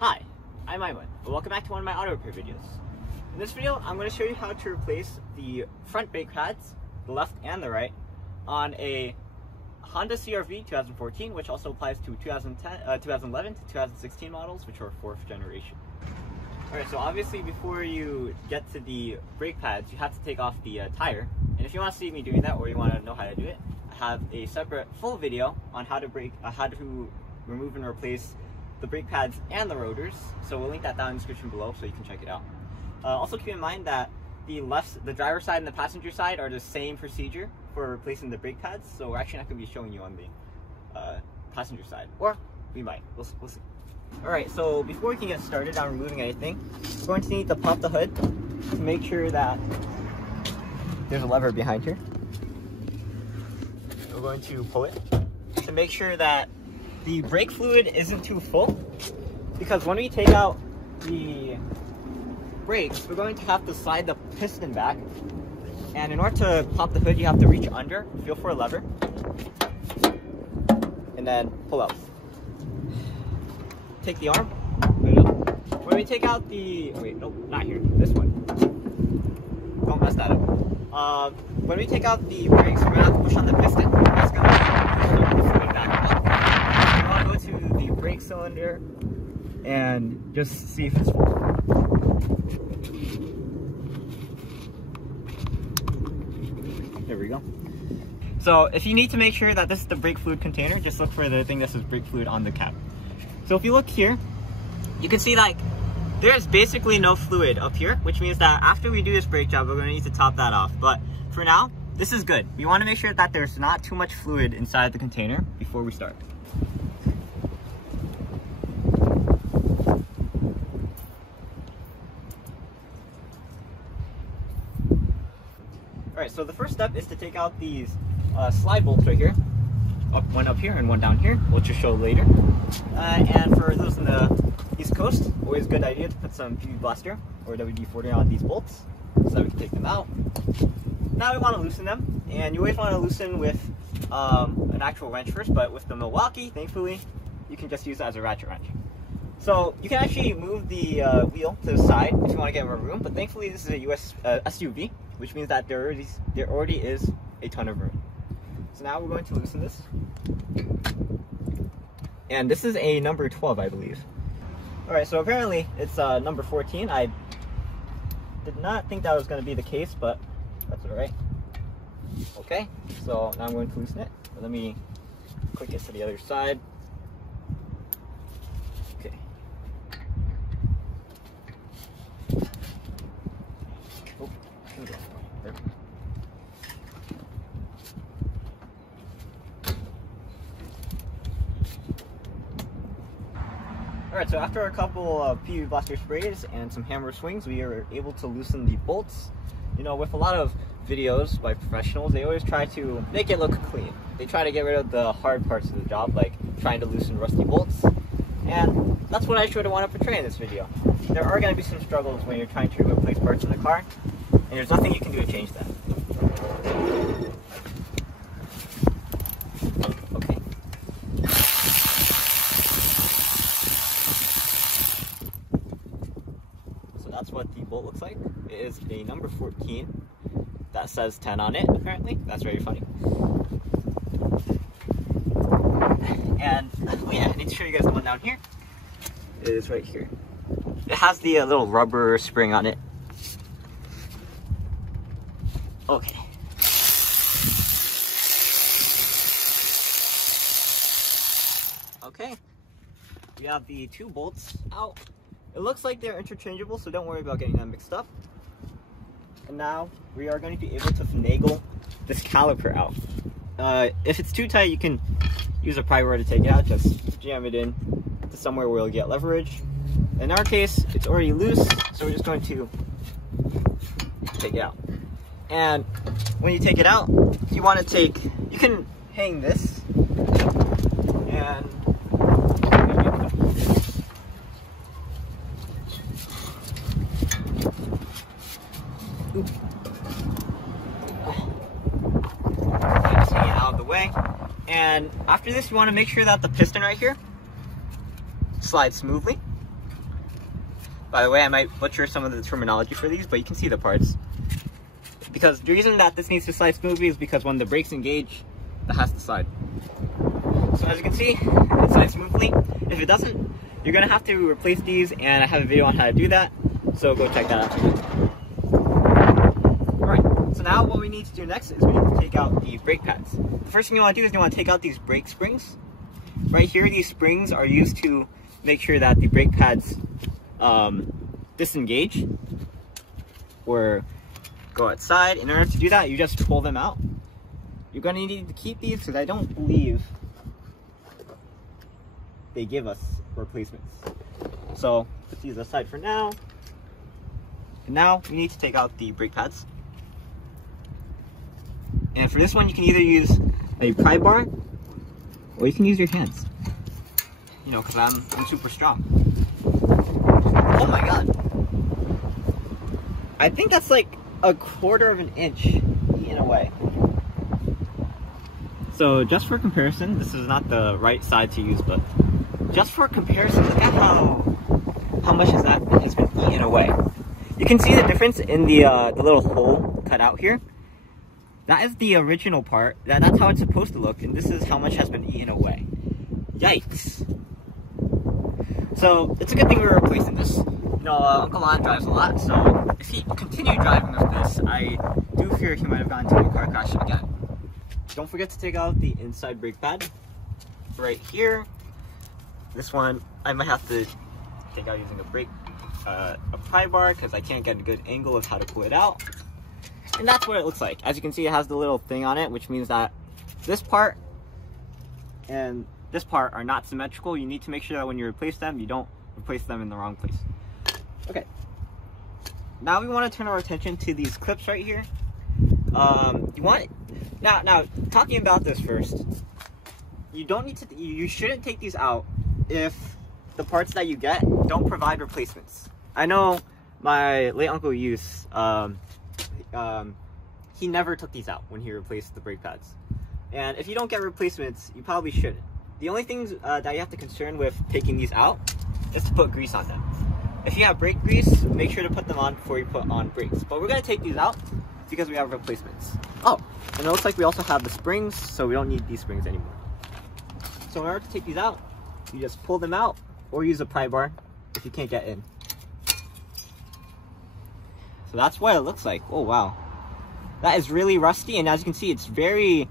Hi, I'm Aiman, and welcome back to one of my auto repair videos. In this video, I'm going to show you how to replace the front brake pads, the left and the right, on a Honda CRV 2014, which also applies to 2011 to 2016 models, which are 4th generation. Alright, so obviously before you get to the brake pads, you have to take off the tire. And if you want to see me doing that, or you want to know how to do it, I have a separate full video on how to remove and replace the brake pads and the rotors. So we'll link that down in the description below so you can check it out. Also keep in mind that the driver's side and the passenger side are the same procedure for replacing the brake pads. So we're actually not going to be showing you on the passenger side, or we might. We'll see. Alright, so before we can get started on removing anything, we're going to need to pop the hood to make sure that there's a lever behind here. We're going to pull it to make sure that the brake fluid isn't too full, because when we take out the brakes, we're going to have to slide the piston back, and in order to pop the hood, you have to reach under, feel for a lever, and then pull out. Take the arm, put it up. When we take out the, wait, nope, not here, this one. Don't mess that up. When we take out the brakes, we're going to have to push on the piston. That's going to push the fluid back up. We're going to go to the brake cylinder and just see if it's full. There we go. So if you need to make sure that this is the brake fluid container, just look for the thing that says brake fluid on the cap. So if you look here, you can see like there's basically no fluid up here, which means that after we do this brake job, we're going to need to top that off. But for now, this is good. We want to make sure that there's not too much fluid inside the container before we start. Alright, so the first step is to take out these slide bolts right here. One up here and one down here, which we'll show later. And for those in the East Coast, always a good idea to put some PV Blaster or WD-40 on these bolts so that we can take them out. Now we want to loosen them, and you always want to loosen with an actual wrench first, but with the Milwaukee, thankfully, you can just use it as a ratchet wrench. So you can actually move the wheel to the side if you want to get more room, but thankfully this is a SUV, which means that there already is a ton of room. So now we're going to loosen this. And this is a number 12, I believe. Alright, so apparently it's number 14. I did not think that was going to be the case, but that's alright. Okay, so now I'm going to loosen it. Let me click it to the other side. Okay. Oh, there. Alright, so after a couple of PV Blaster sprays and some hammer swings, we are able to loosen the bolts. You know, with a lot of videos by professionals, they always try to make it look clean. They try to get rid of the hard parts of the job, like trying to loosen rusty bolts. And that's what I sort of want to portray in this video. There are going to be some struggles when you're trying to replace parts in the car, and there's nothing you can do to change that. Okay. That's what the bolt looks like. It is a number 14 that says 10 on it, apparently. That's very funny. And oh yeah, I need to show you guys the one down here. It is right here. It has the little rubber spring on it. Okay. Okay. We have the two bolts out. It looks like they're interchangeable, so don't worry about getting them mixed up. And now we are going to be able to finagle this caliper out. If it's too tight, you can use a pry bar to take it out. Just jam it in to somewhere where you'll get leverage. In our case, it's already loose, so we're just going to take it out. And when you take it out, you want to you can hang this and out of the way. And after this, you want to make sure that the piston right here slides smoothly. By the way, I might butcher some of the terminology for these, but you can see the parts. Because the reason that this needs to slide smoothly is because when the brakes engage, that has to slide. So as you can see, it slides smoothly. If it doesn't, you're gonna have to replace these, and I have a video on how to do that, so go check that out. Alright, so now what we need to do next is we need to take out the brake pads. The first thing you want to do is you want to take out these brake springs. Right here, these springs are used to make sure that the brake pads disengage or go outside. In order to do that, you just pull them out. You're going to need to keep these because I don't believe they give us replacements. So put these aside for now. And now we need to take out the brake pads. And for this one, you can either use a pry bar or you can use your hands. You know, because I'm super strong. Oh my god. I think that's like a quarter of an inch eaten away. So just for comparison, this is not the right side to use, but just for comparison, look at how much has been eaten away. You can see the difference in the little hole cut out here. That is the original part. That's how it's supposed to look, and this is how much has been eaten away. Yikes. So it's a good thing we're replacing this. You know, Uncle Lon drives a lot, so if he continued driving with this, I do fear he might have gotten into a car crash again. Don't forget to take out the inside brake pad right here. This one I might have to take out using a pry bar because I can't get a good angle of how to pull it out. And that's what it looks like. As you can see, it has the little thing on it, which means that this part and this part are not symmetrical. You need to make sure that when you replace them, you don't replace them in the wrong place. Okay. Now we want to turn our attention to these clips right here. Now talking about this first, you shouldn't take these out if the parts that you get don't provide replacements. I know my late uncle used, he never took these out when he replaced the brake pads. And if you don't get replacements, you probably shouldn't. The only things that you have to concern with taking these out is to put grease on them. If you have brake grease, make sure to put them on before you put on brakes. But we're going to take these out because we have replacements. Oh, and it looks like we also have the springs, so we don't need these springs anymore. So in order to take these out, you just pull them out or use a pry bar if you can't get in. So that's what it looks like. Oh wow. That is really rusty, and as you can see, it's very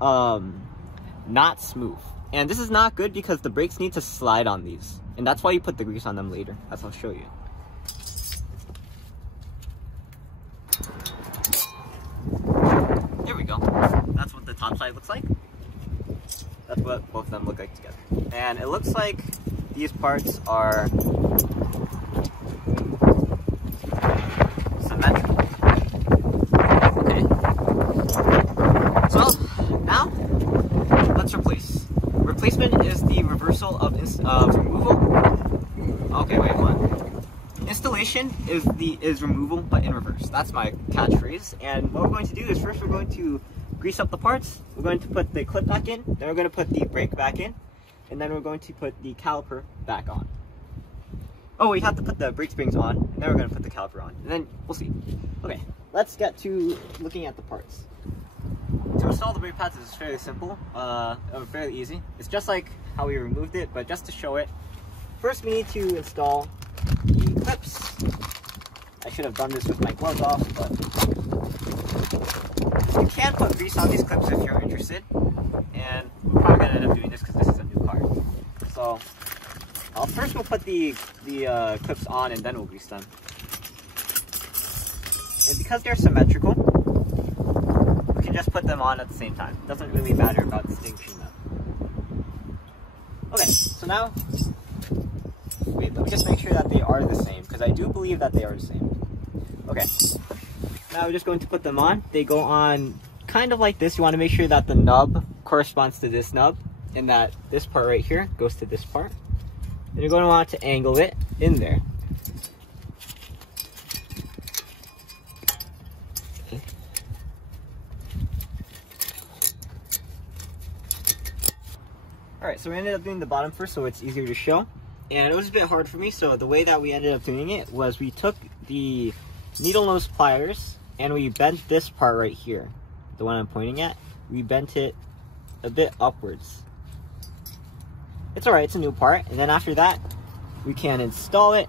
not smooth. And this is not good because the brakes need to slide on these. And that's why you put the grease on them later, as I'll show you. There we go. That's what the top side looks like. That's what both of them look like together. And it looks like these parts are symmetrical. Okay. So now let's replace. Replacement is the reversal of removal. Okay, wait, what? Installation is removal, but in reverse. That's my catchphrase. And what we're going to do is first we're going to grease up the parts. We're going to put the clip back in. Then we're going to put the brake back in. And then we're going to put the caliper back on. Oh, we have to put the brake springs on. And then we're going to put the caliper on. And then we'll see. Okay, let's get to looking at the parts. To install the brake pads is fairly simple, fairly easy. It's just like how we removed it, but just to show it, first we need to install the clips. I should have done this with my gloves off, but you can put grease on these clips if you're interested, and we're probably going to end up doing this because this is a new car. So, first we'll put the clips on and then we'll grease them. And because they're symmetrical, we can just put them on at the same time. It doesn't really matter about distinguishing them. Okay, so now, wait, let me just make sure that they are the same, because I do believe that they are the same. Okay, now we're just going to put them on. They go on kind of like this. You want to make sure that the nub corresponds to this nub, and that this part right here goes to this part. Then you're going to want to angle it in there. Alright, so we ended up doing the bottom first so it's easier to show. and it was a bit hard for me, so the way that we ended up doing it was we took the needle nose pliers and we bent this part right here, the one I'm pointing at. We bent it a bit upwards. It's alright, it's a new part. And then after that, we can install it.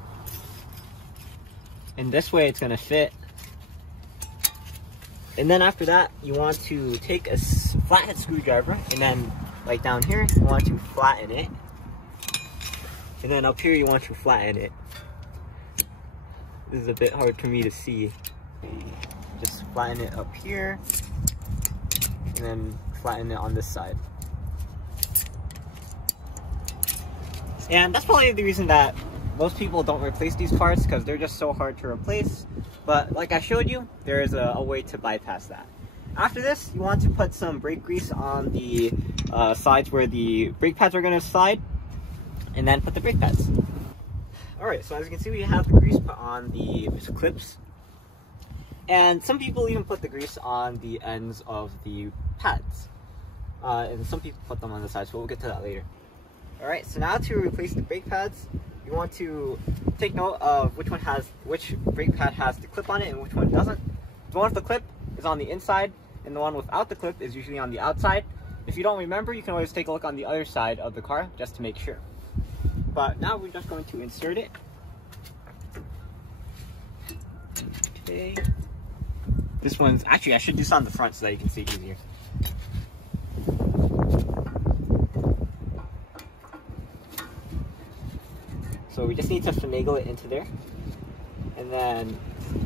And this way it's gonna fit. And then after that, you want to take a flathead screwdriver, and then like down here, you want to flatten it. And then up here, you want to flatten it. This is a bit hard for me to see. Just flatten it up here, and then flatten it on this side. And that's probably the reason that most people don't replace these parts, because they're just so hard to replace. But like I showed you, there is a way to bypass that. After this, you want to put some brake grease on the sides where the brake pads are going to slide, and then put the brake pads. Alright, so as you can see, we have the grease put on the clips. And some people even put the grease on the ends of the pads. And some people put them on the sides, but we'll get to that later. Alright, so now to replace the brake pads, you want to take note of which brake pad has the clip on it and which one doesn't. The one with the clip is on the inside, and the one without the clip is usually on the outside. If you don't remember, you can always take a look on the other side of the car just to make sure. But now we're just going to insert it. Okay. This one's, actually I should do this on the front so that you can see it easier. So we just need to finagle it into there, and then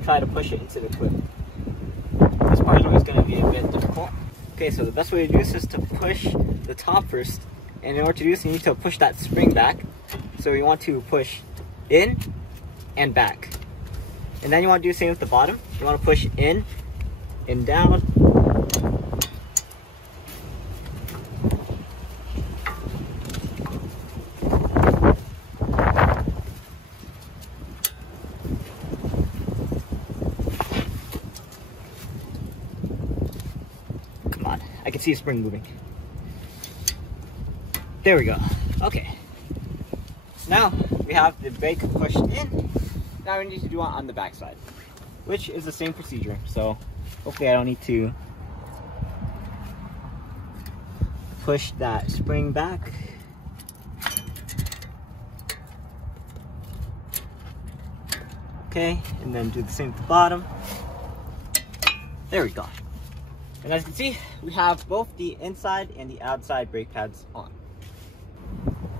try to push it into the clip. This part is always going to be a bit difficult. Okay, so the best way to do this is to push the top first, and in order to do this, you need to push that spring back. So you want to push in and back. And then you want to do the same with the bottom. You want to push in and down. Come on, I can see a spring moving. There we go. Okay. Now we have the brake pushed in. Now we need to do it on the back side, which is the same procedure. So hopefully I don't need to push that spring back. Okay, and then do the same with the bottom. There we go. And as you can see, we have both the inside and the outside brake pads on.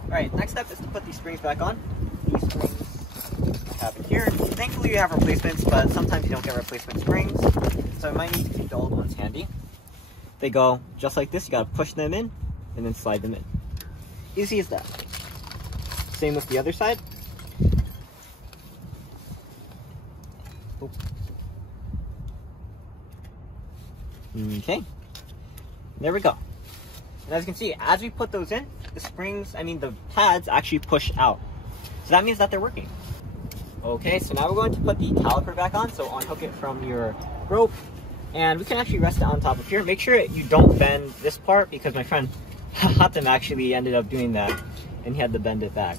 Alright, next step is to put these springs back on. These springs I have in here. Thankfully you have replacements, but sometimes you don't get replacement springs. So you might need to keep the old ones handy. They go just like this. You gotta push them in and then slide them in. Easy as that. Same with the other side. Oop. Okay. There we go. And as you can see, as we put those in, the pads actually push out. So that means that they're working. Okay, so now we're going to put the caliper back on. So unhook it from your rope, and we can actually rest it on top of here. Make sure you don't bend this part, because my friend Hatem actually ended up doing that, and he had to bend it back.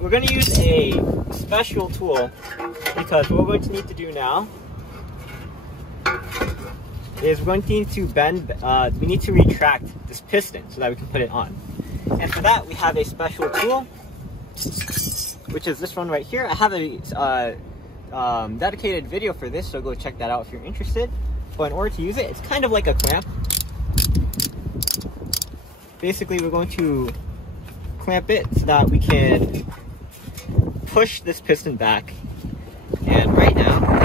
We're going to use a special tool, because what we're going to need to do now is we're going to need to bend, we need to retract this piston so that we can put it on. And for that, we have a special tool, which is this one right here. I have a dedicated video for this, so go check that out if you're interested. But in order to use it, it's kind of like a clamp. Basically, we're going to clamp it so that we can push this piston back. And right now,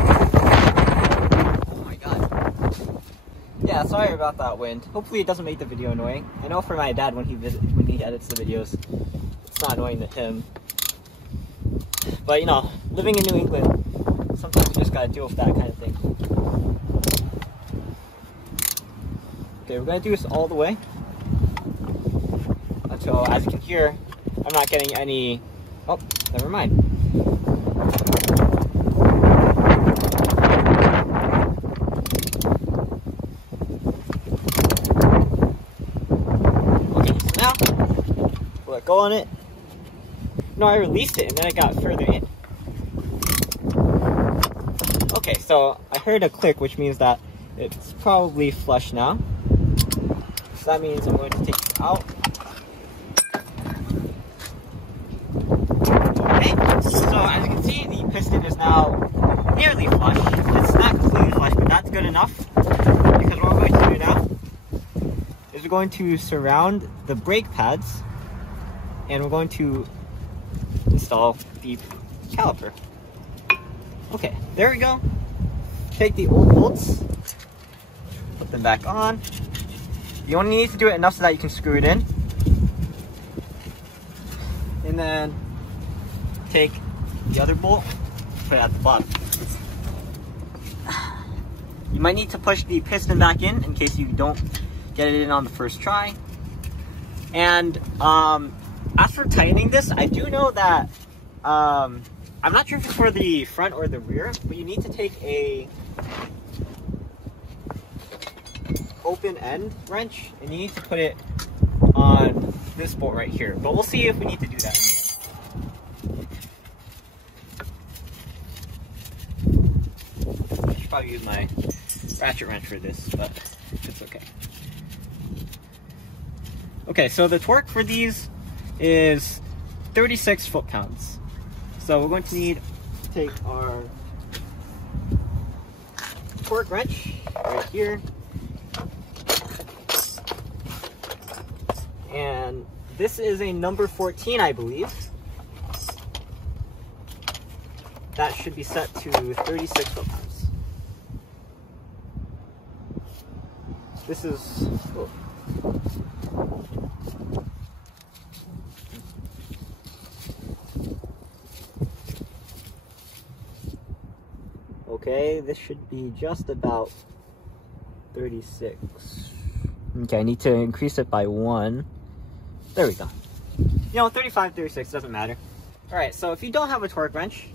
yeah, sorry about that wind. Hopefully it doesn't make the video annoying. I know for my dad, when he edits the videos, it's not annoying to him. But you know, living in New England, sometimes you just gotta deal with that kind of thing. Okay, we're gonna do this all the way until, as you can hear, I'm not getting any. Oh, never mind. Go on it, No, I released it and then it got further in. Okay, so I heard a click, which means that it's probably flush now. So that means I'm going to take it out. Okay, so as you can see, the piston is now nearly flush. It's not completely flush, but that's good enough. Because what we're going to do now is we're going to surround the brake pads and we're going to install the caliper. Okay, there we go. Take the old bolts, put them back on. You only need to do it enough so that you can screw it in. And then take the other bolt, put it at the bottom. You might need to push the piston back in case you don't get it in on the first try. And as for tightening this, I do know that I'm not sure if it's for the front or the rear, but you need to take a open end wrench and you need to put it on this bolt right here. But we'll see if we need to do that in the end. I should probably use my ratchet wrench for this, but it's okay. Okay, so the torque for these is 36 foot-pounds. So we're going to need to take our torque wrench right here. And this is a number 14, I believe. That should be set to 36 foot-pounds. This is... Oh. Okay, this should be just about 36. Okay, I need to increase it by 1. There we go. You know, 35, 36, doesn't matter. Alright, so if you don't have a torque wrench,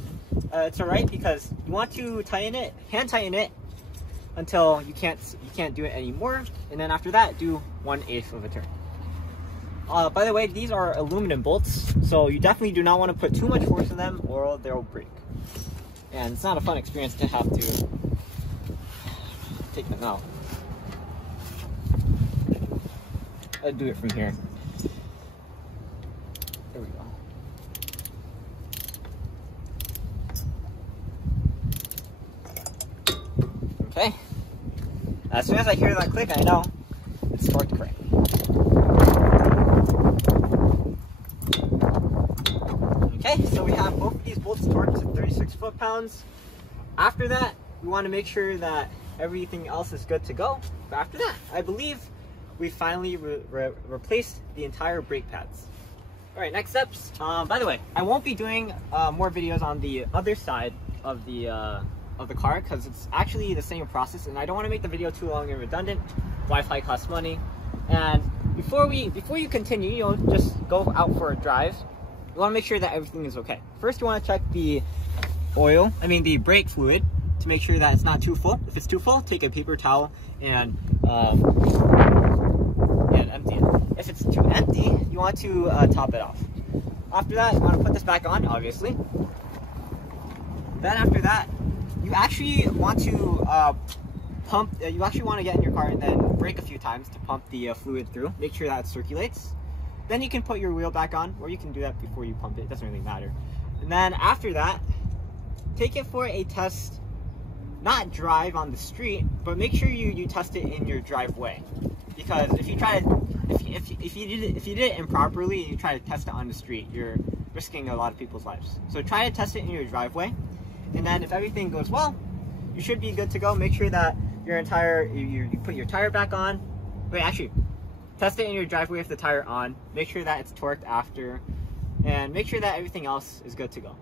it's alright because you want to tighten it, hand tighten it, until you can't do it anymore, and then after that, do 1/8 of a turn. By the way, these are aluminum bolts, so you definitely do not want to put too much force in them or they'll break. And it's not a fun experience to have to take them out. I'll do it from here. There we go. Okay. As soon as I hear that click, I know it's torqued correct. Okay, so we have both of these bolts torqued to 36 foot-pounds. After that, we want to make sure that everything else is good to go. But after that, I believe we finally replaced the entire brake pads. All right, next steps. By the way, I won't be doing more videos on the other side of the car because it's actually the same process, and I don't want to make the video too long and redundant. Wi-Fi costs money, and before you continue, you know, just go out for a drive. You want to make sure that everything is okay. First, you want to check the the brake fluid to make sure that it's not too full. If it's too full, take a paper towel and empty it. If it's too empty, you want to top it off. After that, you want to put this back on, obviously. Then after that, you actually want to you actually want to get in your car and then brake a few times to pump the fluid through. Make sure that it circulates. Then you can put your wheel back on, or you can do that before you pump it. It doesn't really matter. And then after that, take it for a test. Not drive on the street, but make sure you test it in your driveway. Because if you try to, if you did it improperly and you try to test it on the street, you're risking a lot of people's lives. So try to test it in your driveway, and then if everything goes well, you should be good to go. Make sure that you put your tire back on. Wait, actually, test it in your driveway with the tire on. Make sure that it's torqued after, and make sure that everything else is good to go.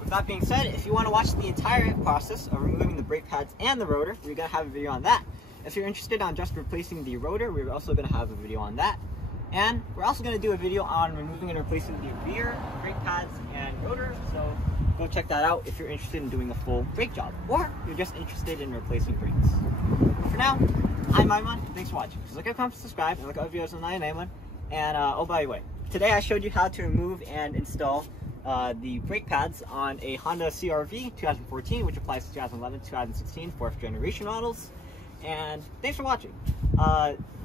With that being said, if you want to watch the entire process of removing the brake pads and the rotor, we're going to have a video on that. If you're interested on just replacing the rotor, we're also going to have a video on that. And we're also going to do a video on removing and replacing the rear brake pads and rotor, so go check that out if you're interested in doing a full brake job, or you're just interested in replacing brakes. For now, I'm Aiman. Thanks for watching. Just like, comment, subscribe, and look at other videos on EyeOnAiman. And oh, by the way, Today I showed you how to remove and install the brake pads on a Honda CRV 2014, which applies to 2011, 2016, 4th generation models. And thanks for watching.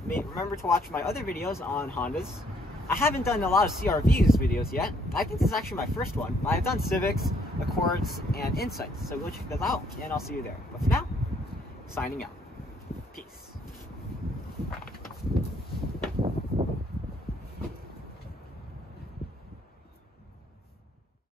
Remember to watch my other videos on Hondas. I haven't done a lot of CRVs videos yet. I think this is actually my first one. I've done Civics, Accords, and Insights. So go check those out, and I'll see you there. But for now, signing out.